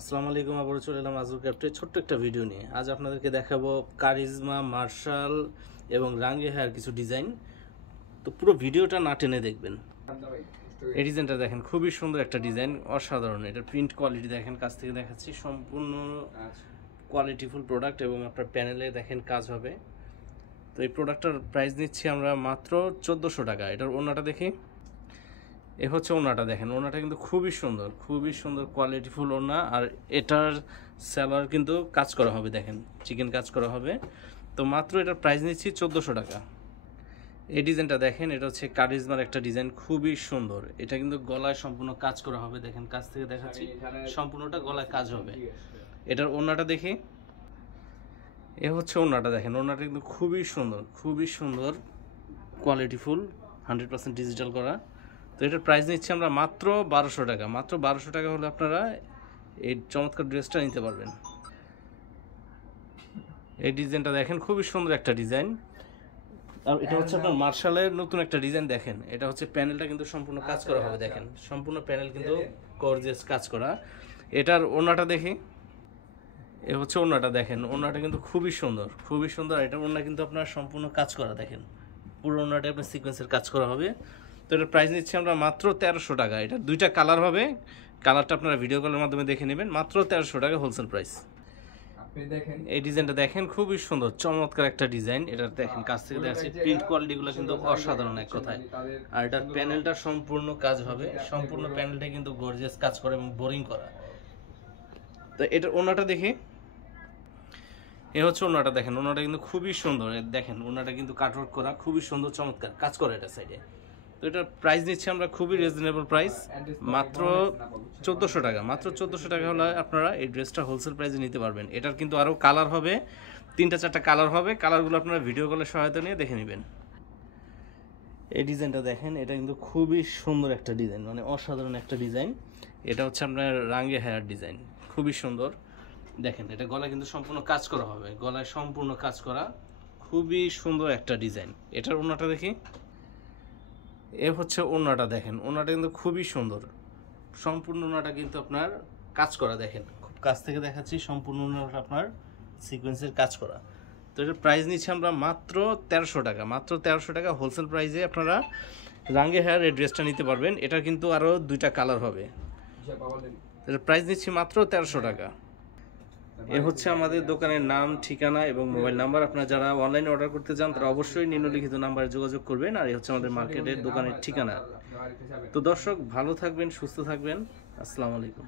আসসালামু আলাইকুম। আবারও চলে এলাম আজরুল ক্রাফটের ছোট্ট একটা ভিডিও নিয়ে। আজ আপনাদেরকে দেখাবো কারিজমা, মার্শাল এবং রাঙ্গি হেয়ার কিছু ডিজাইন। তো পুরো ভিডিওটা না টেনে দেখবেন। এই ডিজাইনটা দেখেন, খুবই সুন্দর একটা ডিজাইন, অসাধারণ। এটার প্রিন্ট কোয়ালিটি দেখেন, কাছ থেকে দেখাচ্ছি, সম্পূর্ণ কোয়ালিটিফুল প্রোডাক্ট এবং আপনার প্যানেলে দেখেন কাজ হবে। তো এই প্রোডাক্টটার প্রাইস নিচ্ছি আমরা মাত্র 1400 টাকা। এটার ওড়নাটা দেখি, এ হচ্ছে ওড়নাটা দেখেন, ওড়নাটা কিন্তু খুবই সুন্দর কোয়ালিটিফুল ওড়না। আর এটার সেলার কিন্তু কাজ করা হবে, দেখেন চিকেন কাজ করা হবে। তো মাত্র এটার প্রাইস নিচ্ছি 1400 টাকা। এই ডিজাইনটা দেখেন, এটা হচ্ছে কারিজমার একটা ডিজাইন, খুবই সুন্দর। এটা কিন্তু গলায় সম্পূর্ণ কাজ করা হবে, দেখেন কাছ থেকে দেখাচ্ছি, সম্পূর্ণটা গলায় কাজ হবে। এটার ওড়নাটা দেখি, এ হচ্ছে ওড়নাটা দেখেন, ওড়নাটা কিন্তু খুবই সুন্দর কোয়ালিটিফুল, 100% ডিজিটাল করা। তো এটার প্রাইস নিচ্ছি আমরা মাত্র 1200 টাকা। মাত্র 1200 টাকা হলে আপনারা এই চমৎকার ড্রেসটা নিতে পারবেন। এই ডিজাইনটা দেখেন, খুবই সুন্দর একটা ডিজাইন। আর এটা হচ্ছে আপনার মার্শালের নতুন একটা ডিজাইন। দেখেন এটা হচ্ছে প্যানেলটা কিন্তু সম্পূর্ণ কাজ করা হবে, দেখেন সম্পূর্ণ প্যানেল কিন্তু গর্জিয়াস কাজ করা। এটার ওড়নাটা দেখি, এ হচ্ছে ওড়নাটা দেখেন, ওড়নাটা কিন্তু খুবই সুন্দর। এটার ওড়না কিন্তু আপনার সম্পূর্ণ কাজ করা, দেখেন পুরো ওড়নাটা আপনার সিকোয়েন্সের কাজ করা হবে। তো এটার প্রাইস নিচ্ছি আমরা মাত্র 1300 টাকা। এটা দুইটা কালার হবে, কালারটা আপনারা ভিডিও কলের মাধ্যমে দেখে নেবেন। মাত্র 1300 টাকা হোলসেল প্রাইস। এই ডিজাইনটা দেখেন, খুবই সুন্দর চমৎকার একটা ডিজাইন। এটা দেখেন কাছ থেকে দেখাচ্ছি, প্রিন্ট কোয়ালিটিগুলো কিন্তু অসাধারণ এক কথায়। আর এটার প্যানেলটা সম্পূর্ণ কাজ হবে, সম্পূর্ণ প্যানেলটা কিন্তু গর্জিয়াস কাজ করা এবং বোরিং করা। তো এটার ওড়নাটা দেখি, এ হচ্ছে ওড়নাটা দেখেন, ওড়নাটা কিন্তু খুবই সুন্দর। দেখেন ওড়নাটা কিন্তু কাটওয়ার্ক করা, খুবই সুন্দর চমৎকার কাজ করা এটা সাইডে। তো এটার প্রাইস নিচ্ছি আমরা খুবই রিজনেবল প্রাইস, মাত্র 1400 টাকা। মাত্র 1400 টাকা হলে আপনারা এই ড্রেসটা হোলসেল প্রাইসে নিতে পারবেন। এটার কিন্তু আরও কালার হবে, 3-4টা কালার হবে। কালারগুলো আপনারা ভিডিও কলের সহায়তা নিয়ে দেখে নেবেন। এই ডিজাইনটা দেখেন, এটা কিন্তু খুবই সুন্দর একটা ডিজাইন, মানে অসাধারণ একটা ডিজাইন। এটা হচ্ছে আপনার রাঙ্গে হেয়ার ডিজাইন, খুবই সুন্দর। দেখেন এটা গলায় কিন্তু সম্পূর্ণ কাজ করা হবে, গলায় সম্পূর্ণ কাজ করা, খুবই সুন্দর একটা ডিজাইন। এটার ওড়নাটা দেখি, এ হচ্ছে ওড়নাটা দেখেন, ওড়নাটা কিন্তু খুবই সুন্দর। সম্পূর্ণ ওড়নাটা কিন্তু আপনার কাজ করা, দেখেন খুব কাছ থেকে দেখাচ্ছি, সম্পূর্ণ ওড়নাটা আপনার সিকোয়েন্সের কাজ করা। তো এটার প্রাইস নিচ্ছি আমরা মাত্র 1300 টাকা। মাত্র 1300 টাকা হোলসেল প্রাইসে আপনারা রাঙ্গে হেয়ার এই ড্রেসটা নিতে পারবেন। এটার কিন্তু আরও দুইটা কালার হবে। এটার প্রাইস নিচ্ছি মাত্র 1300 টাকা। এ হচ্ছে আমাদের দোকানের নাম, ঠিকানা এবং মোবাইল নাম্বার। আপনারা যারা অনলাইনে অর্ডার করতে চান তারা অবশ্যই নিম্নলিখিত নাম্বারে যোগাযোগ করবেন। আর এই হচ্ছে আমাদের মার্কেটের দোকানের ঠিকানা। তো দর্শক, ভালো থাকবেন, সুস্থ থাকবেন। আসসালামু আলাইকুম।